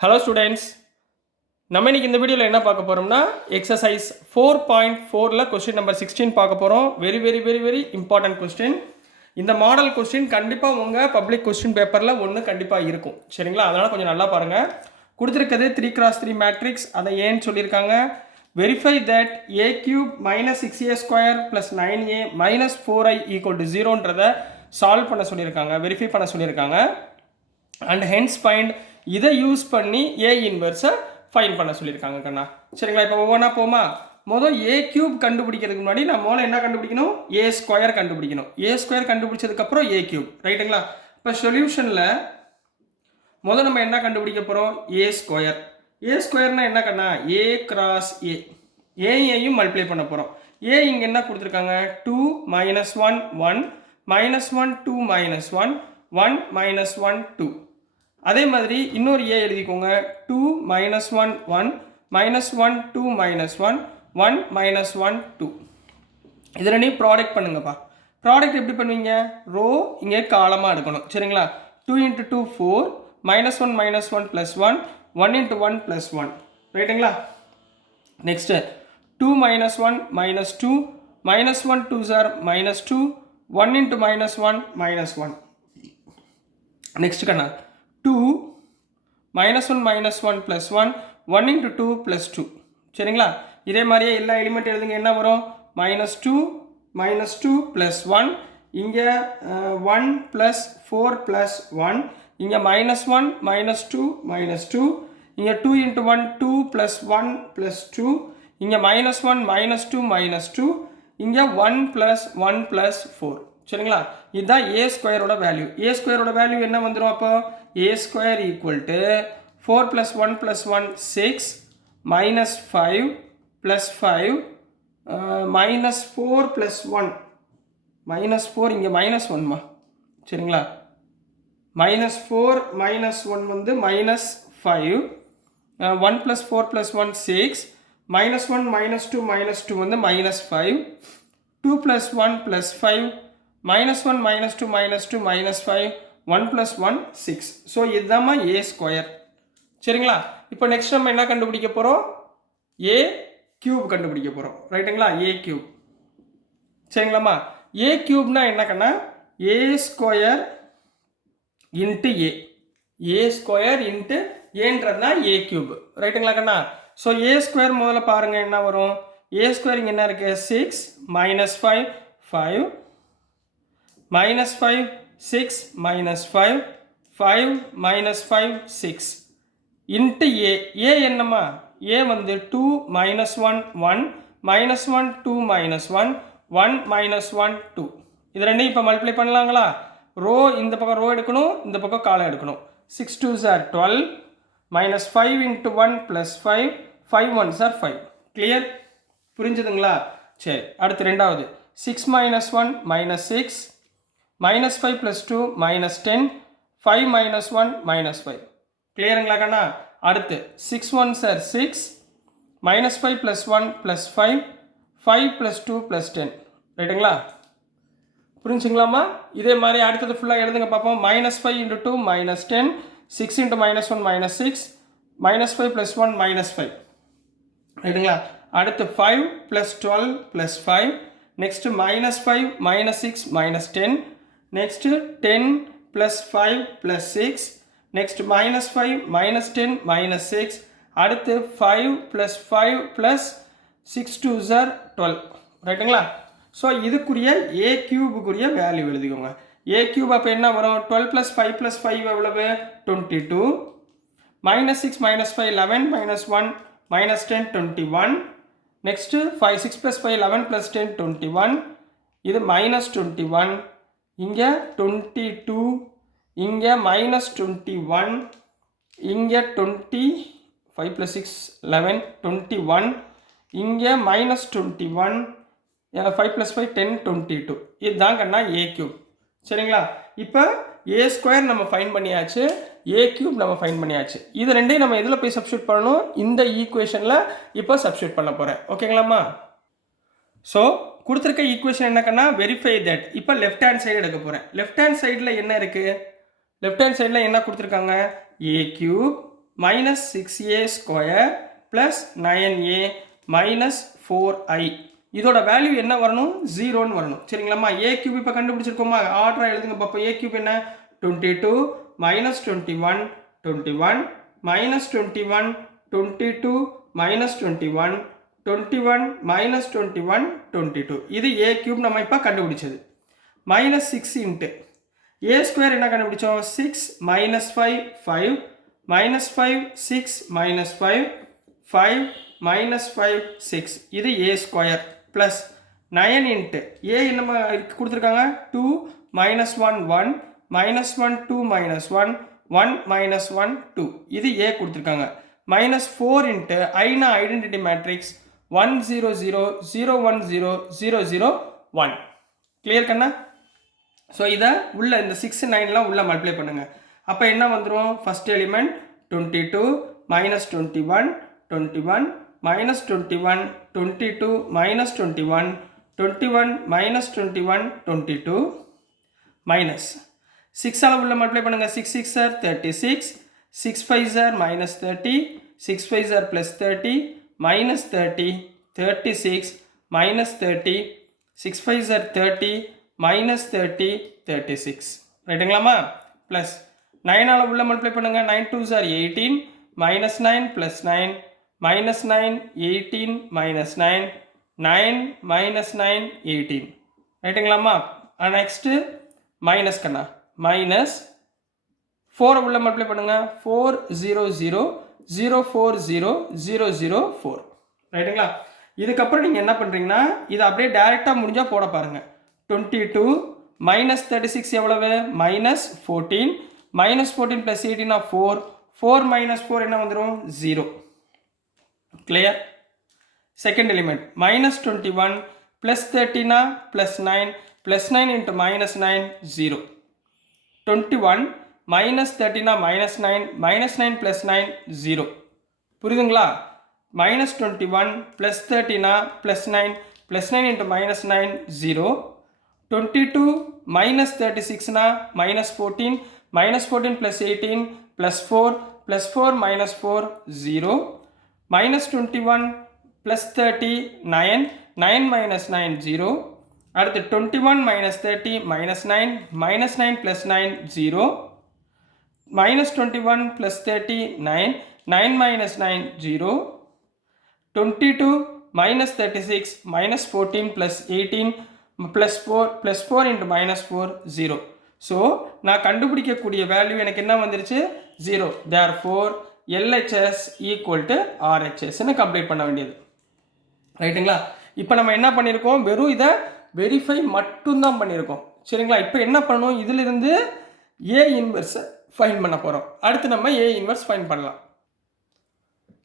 Hello students, நம்ம இன்னைக்கு இந்த வீடியோவில் என்ன பார்க்க போகிறோம்னா எக்ஸசைஸ் 4.4ல் கொஸ்டின் நம்பர் 16 பார்க்க போகிறோம். Very very very very important question. இந்த மாடல் கொஸ்டின் கண்டிப்பாக உங்கள் பப்ளிக் கொஸ்டின் பேப்பரில் ஒன்று கண்டிப்பாக இருக்கும். சரிங்களா? அதனால் கொஞ்சம் நல்லா பாருங்கள். கொடுத்துருக்கிறது 3x3 மேட்ரிக்ஸ். அதை ஏன்னு சொல்லியிருக்காங்க, verify that a cube minus 6a square plus 9a minus 4i equal to 0ன்றதை சால்வ் பண்ண சொல்லியிருக்காங்க, வெரிஃபை பண்ண சொல்லியிருக்காங்க. அண்ட் ஹென்ஸ் ஃபைண்ட் இதை யூஸ் பண்ணி ஏ இன்வெர்ஸை ஃபைன் பண்ண சொல்லியிருக்காங்க கண்ணா. சரிங்களா? இப்போ ஒவ்வொன்றா போமா. மொதல் ஏ கியூப் கண்டுபிடிக்கிறதுக்கு முன்னாடி நான் முதல்ல என்ன கண்டுபிடிக்கணும்? ஏ ஸ்கொயர் கண்டுபிடிக்கணும். ஏ ஸ்கொயர் கண்டுபிடிச்சதுக்கப்புறம் ஏ கியூப். ரைட்டுங்களா? இப்போ சொல்யூஷனில் முதல் நம்ம என்ன கண்டுபிடிக்க போகிறோம்? ஏ ஸ்கொயர். ஏ ஸ்கொயர்னா என்ன கண்ணா? ஏ கிராஸ் ஏ. ஏயும் மல்டிப்ளை பண்ண போகிறோம். ஏ இங்கே என்ன கொடுத்துருக்காங்க? 2 -1 1 -1 2 -1 1 -1 2. அதே மாதிரி இன்னொரு ஏ எழுதிக்கோங்க. 2 -1 1 -1 2 -1 1 -1 2. இது ரெண்டையும் ப்ராடக்ட் பண்ணுங்கப்பா. ப்ராடக்ட் எப்படி பண்ணுவீங்க? ரோ இங்கே காலமாக எடுக்கணும். சரிங்களா? 2 × 2 4 -1 -1 +1 1 × 1 +1. ரைட்டுங்களா? Next 2 -1 -2 -1 2s are -2 1 × -1 -1. நெக்ஸ்ட் கண்ணா 2 -1 -1 +1 1 × 2 +2. சரிங்களா? இதே மாதிரியே எல்லா எலிமெண்ட் எழுதுங்க. என்ன வரும்? -2 -2 +1, இங்கே 1 + 4 +1, இங்கே -1 -2 -2, இங்கே 2 × 1 2 +1 +2, இங்கே -1 -2 -2, இங்கே 1 + 1 +4. சரிங்களா? இதுதான் ஏ ஸ்கொயரோட வேல்யூ. ஏ ஸ்கொயரோட வேல்யூ என்ன வந்துடும்? அப்போ ஏ ஸ்கொயர் ஈக்குவல் டு 4 + 1 + 1 6 -5 + 5 -4 + 1 -4, இங்கே -1மா. சரிங்களா? -4 -1 வந்து -5, 1 + 4 + 1 6 -1 -2 -2 வந்து -5, 2 + 1 + 5 -1 -2 -2 -5 1 + 1 6. ஸோ இதுதாம்மா ஏ ஸ்கொயர். சரிங்களா? இப்போ நெக்ஸ்ட் நம்ம என்ன கண்டுபிடிக்க போகிறோம்? ஏ கியூப் கண்டுபிடிக்க போகிறோம். ரைட்டுங்களா? A cube. சரிங்களாம்மா? ஏ கியூப்னா என்ன கண்ணா? ஏ ஸ்கொயர் இன்ட்டு ஏ. ஏ ஸ்கொயர் இன்ட்டு ஏன்றது தான் ஏ கியூப். ரைட்டுங்களா கண்ணா? ஸோ ஏ ஸ்கொயர் முதல்ல பாருங்கள் என்ன வரும்? ஏ ஸ்கொயர் இங்கே என்ன இருக்குது? 6 -5 5 -5 6 -5 5 -5 6 இன்ட்டு ஏ. ஏ என்னம்மா? ஏ வந்து 2 -1 1 -1 2 -1 1 -1 2. இது ரெண்டையும் இப்போ மல்டிப்ளை பண்ணலாங்களா? ரோ இந்த பக்கம் ரோ எடுக்கணும், இந்த பக்கம் காலம் எடுக்கணும். 6 2s are 12 -5 × 1 +5 5 1s are 5. Clear? புரிஞ்சுதுங்களா? சரி, அடுத்து ரெண்டாவது 6 -1 -6 -5 + 2 -10 5 -1 -5. கிளியருங்களா கண்ணா? அடுத்து 6 1s are 6 -5 + 1 +5 5 + 2 +10. ரைட்டுங்களா? புரிஞ்சுங்களாம்மா? இதே மாதிரி அடுத்தது ஃபுல்லாக எழுதுங்க பார்ப்போம். -5 × 2 -10 6 × -1 -6 -5 + 1 -5. ரைட்டுங்களா? அடுத்து 5 + 12 +5, நெக்ஸ்ட்டு -5 -6 -10, நெக்ஸ்ட்டு 10 + 5 + 6, நெக்ஸ்ட் -5 -10 -6, அடுத்து 5 + 5 + 6 2s are 12. ரைட்டுங்களா? ஸோ இதுக்குரிய ஏ கியூபுக்குரிய வேல்யூ எழுதிக்கோங்க. ஏ கியூப் அப்போ என்ன வரும்? 12 + 5 + 5 எவ்வளவு? 22 -6 -5 11 -1 -10 21, நெக்ஸ்ட்டு 5 6 + 5 11 + 10 21, இது -21, இங்கே 22, இங்கே -21, இங்கே 20 5 + 6 11 21, இங்கே -21, 5 + 5 10 22. இதுதான் கண்ணா ஏ கியூப். சரிங்களா? இப்போ ஏ ஸ்கொயர் நம்ம ஃபைன் பண்ணியாச்சு, ஏ கியூப் நம்ம ஃபைன் பண்ணியாச்சு. இது ரெண்டையும் நம்ம எதில் போய் சப்ஸ்டியூட் பண்ணணும்? இந்த ஈக்குவேஷனில் இப்போ சப்ஸ்டியூட் பண்ண போகிறேன். ஓகேங்களாம்மா? ஸோ கொடுத்துருக்க ஈக்குவேஷன் என்ன கண்ணா? Verify that. இப்போ லெஃப்ட் ஹேண்ட் சைடு எடுக்க போகிறேன். லெஃப்ட் ஹேண்ட் சைடில் என்ன இருக்குது? லெஃப்ட் ஹேண்ட் சைடில் என்ன கொடுத்துருக்காங்க? A cube minus 6a square plus 9a minus 4i. இதோட வேல்யூ என்ன வரணும்? 0ன்னு வரணும். சரிங்களாம்மா? a cube இப்போ கண்டுபிடிச்சிருக்கோமா? ஆர்டரா எழுதுங்க பாப்போம். a cube என்ன? 22 minus 21 21 minus 21 22 minus 21 21 minus 21 22. இது a cube நம்ம இப்போ கண்டுபிடிச்சது. minus 6 into a square என்ன கண்டுபிடிச்சோம்? 6 minus 5 5 minus 5 6 minus 5 5 minus 5 6. இது a square plus 9 into a என்னமா கொடுத்துருக்காங்க? 2 minus 1 1 minus 1 2 minus 1 1 minus 1 2. இது a கொடுத்துருக்காங்க. minus 4 into I-னா ஐடென்டிட்டி மேட்ரிக்ஸ் 1 0 0 0 1 0 0 0 1. கிளியர் கண்ணா? ஸோ இதை உள்ள இந்த 6 9லாம் உள்ள மல்டிப்ளை பண்ணுங்க. அப்போ என்ன வந்துடும்? First element 22 minus 21 21 minus 21 22 minus 21 21 minus 21 22 minus 6 all உள்ள மல்டிப்ளை பண்ணுங்க. 6 6 are 36 6 5 are minus 30 6 5 are plus 30 minus 30 36 minus 30 6 5 are 30 minus 30 36. ரைட்டுங்களாமா? plus 9 all உள்ள மல்டிப்ளை பண்ணுங்க. 9 2s are 18 minus 9 plus 9 minus 9 18 minus 9 9 minus 9 18. ரைட்டுங்களாமா? Next minus Kanna. Minus 4 உள்ள multiply பண்ணுங்க. 4 0 0 0 4 0 0 0 4. ரைட்டுங்களா? இதுக்கப்புறம் நீங்கள் என்ன பண்ணுறீங்கன்னா இதை அப்படியே டைரெக்டாக முடிஞ்சால் போட பாருங்க. 22 minus 36 எவ்வளவு? minus 14 minus 14 plus 18 4 4 minus 4 என்ன வந்துடும்? 0. Clear? Second element minus 21 plus 13 plus 9 plus 9 into minus 9 0. 21 minus 13 minus 9 minus 9 plus 9 0. புரியுதுங்களா? minus 21 plus 13 plus 9 plus 9 into minus 9 0. 22 minus 36 minus 14 minus 14 plus 18 plus 4 minus 4 0. minus 21 plus 30 9 9 minus 9 0. அடுத்து 21 minus 30 minus 9 minus 9 plus 9 0. minus 21 plus 30 9 9 minus 9 0. 22 minus 36 minus 14 plus 18 plus 4 into minus 4 0. So நான் கண்டுபிடிக்கக்கூடிய value எனக்கு என்ன வந்துருச்சு? 0. therefore LHS equal to RHSன்னு complete பண்ண வேண்டியது. ரைட்டுங்களா? இப்போ நம்ம என்ன பண்ணியிருக்கோம்? வெறும் இதை வெரிஃபை மட்டும்தான் பண்ணியிருக்கோம். சரிங்களா? இப்போ என்ன பண்ணணும்? இதிலிருந்து A இன்வெர்ஸை ஃபைன் பண்ண போகிறோம். அடுத்து நம்ம A இன்வெர்ஸ் ஃபைன் பண்ணலாம்.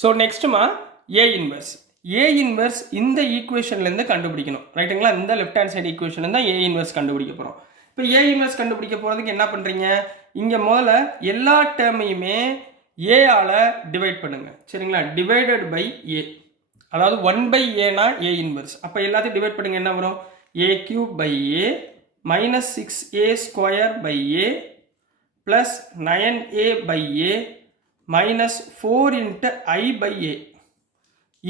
ஸோ நெக்ஸ்ட்டுமா A இன்வெர்ஸ். A இன்வெர்ஸ் இந்த ஈக்குவேஷன்லேருந்து கண்டுபிடிக்கணும். ரைட்டுங்களா? இந்த லெஃப்ட் ஹேண்ட் சைடு ஈக்குவேஷன்லேருந்து தான் A இன்வெர்ஸ் கண்டுபிடிக்க போகிறோம். இப்போ A இன்வெர்ஸ் கண்டுபிடிக்க போகிறதுக்கு என்ன பண்ணுறீங்க? இங்கே முதல்ல எல்லா டேர்மையுமே A ஆல் டிவைட் பண்ணுங்க. சரிங்களா? Divided by A. அதாவது 1/Aனா A இன்வெர்ஸ். அப்போ எல்லாத்தையும் டிவைட் பண்ணுங்க. என்ன வரும்? A cube by A minus 6A square by A plus 9A by A minus 4 into I by A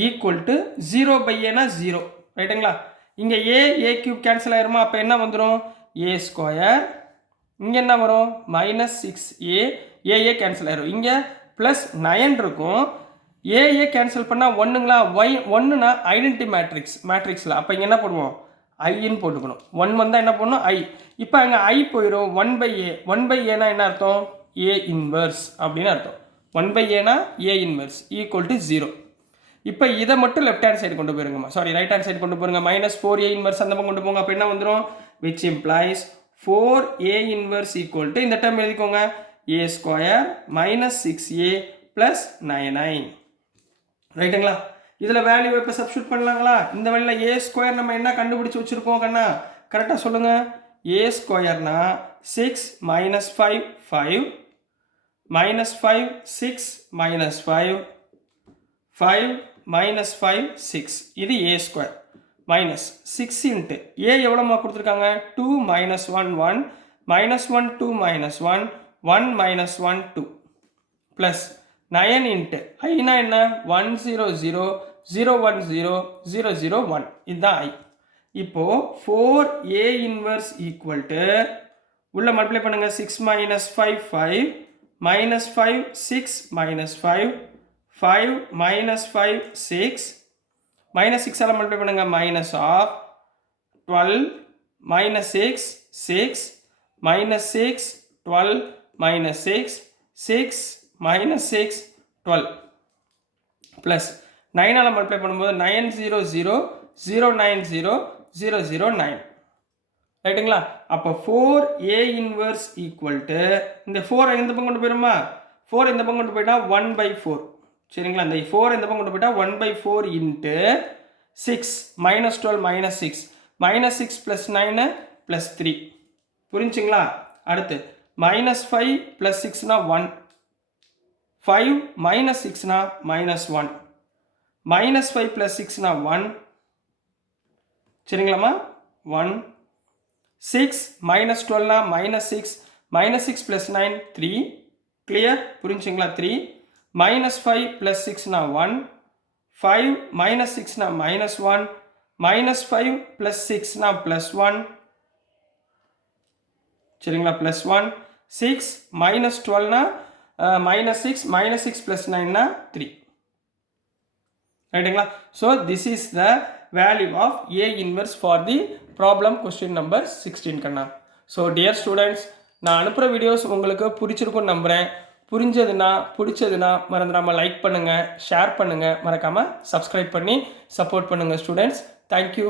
equal to 0 by A னா 0. ரைட்டுங்களா? இங்கே A cube கேன்சல் ஆயிருமா? அப்போ என்ன வந்துடும்? A square. இங்கே என்ன வரும்? minus 6A A கேன்சல் ஆயிரும். இங்கே plus 9 இருக்கும். A கேன்சல் பண்ணால் ஒன்றுங்களா? ஒன்றுனா ஐடென்டிட்டி மேட்ரிக்ஸில். அப்போ இங்கே என்ன போடுவோம்? ஐன்னு போட்டுக்கணும். 1 வந்தால் என்ன பண்ணணும்? I. இப்போ அங்கே I போயிடும். 1/A. 1/Aனா என்ன அர்த்தம்? A இன்வெர்ஸ் அப்படின்னு அர்த்தம். 1/Aனா A இன்வெர்ஸ் ஈக்குவல் டு 0. இப்போ இதை மட்டும் லெஃப்ட் ஹேண்ட் சைடு கொண்டு போயிருங்கம்மா. சாரி, ரைட் ஹேண்ட் சைடு கொண்டு போயிருங்க. minus 4A இன்வெர்ஸ் அந்த பக்கம் கொண்டு போங்க. அப்போ என்ன வந்துடும்? which implies 4A inverse equal to இந்த டேர்ம் எழுதிக்கோங்க. A square minus 6A plus 9I. ரைட்டுங்களா? இதில் வேல்யூ இப்போ சப்ஸ்டியூட் பண்ணலாங்களா? இந்த வேலையில் A ஸ்கொயர் நம்ம என்ன கண்டுபிடிச்சி வச்சுருக்கோம் கண்ணா? கரெக்டாக சொல்லுங்கள். A ஸ்கொயர்னா 6 minus 5 5 minus 5 6 minus 5 5 minus 5 6. இது A square minus 6 into A எவ்வளோமா கொடுத்துருக்காங்க? 2 minus 1 1 minus 1 2 minus 1 1 minus 1 2 plus 9 into Aina என்ன 100,010,001 இதுதான் ஐ. இப்போது 4A இன்வர்ஸ் ஈக்குவல் டு உள்ள மல்டிப்ளை பண்ணுங்கள் 6 minus 5 5 minus 5 6 minus 5 5 minus 5 6 minus 6 all multiply பண்ணுங்கள் minus of 12 minus 6 6 minus 6 12 minus 6 6 minus 6 12 plus 9 all multiply பண்ணும்போது 900,090,009 ரைட்டுங்களா. அப்போ 4A இன்வர்ஸ் ஈக்குவல் டு இந்த 4 இந்த பக்கம் கொண்டு போயிடுமா 4 இந்த பக்கம் கொண்டு போயிட்டா 1/4 சரிங்களா. இந்த 4 இந்த பக்கம் கொண்டு போயிட்டா 1/4 into 6 minus 12 minus 6 minus 6 plus 9 plus 3 புரிஞ்சுங்களா. அடுத்து மைனஸ் 5 ப்ளஸ் 6னா 1 5 மைனஸ் 6னா மைனஸ் 1 மைனஸ் 5 ப்ளஸ் 6னா 1 சரிங்களாம்மா 1 6 மைனஸ் 12னா மைனஸ் 6 மைனஸ் 6 ப்ளஸ் 9 3 கிளியர் புரிஞ்சுங்களா 3 மைனஸ் 5 ப்ளஸ் 6னா 1 5 மைனஸ் 6னா minus 1 minus 5 plus 6 na plus 1 சரிங்களா plus 1 6 minus 12 na minus 6 plus 9 na 3 ரைட்டுங்களா. so this is the value of A inverse for the problem question number 16 Kanna. so dear students நான் அனுப்புகிற videos உங்களுக்கு பிடிச்சிருக்குன்னு நம்புகிறேன். பிடிச்சதுன்னா மறந்துடாமல் லைக் பண்ணுங்கள் ஷேர் பண்ணுங்கள் மறக்காமல் சப்ஸ்கிரைப் பண்ணி சப்போர்ட் பண்ணுங்கள் ஸ்டூடெண்ட்ஸ். Thank you.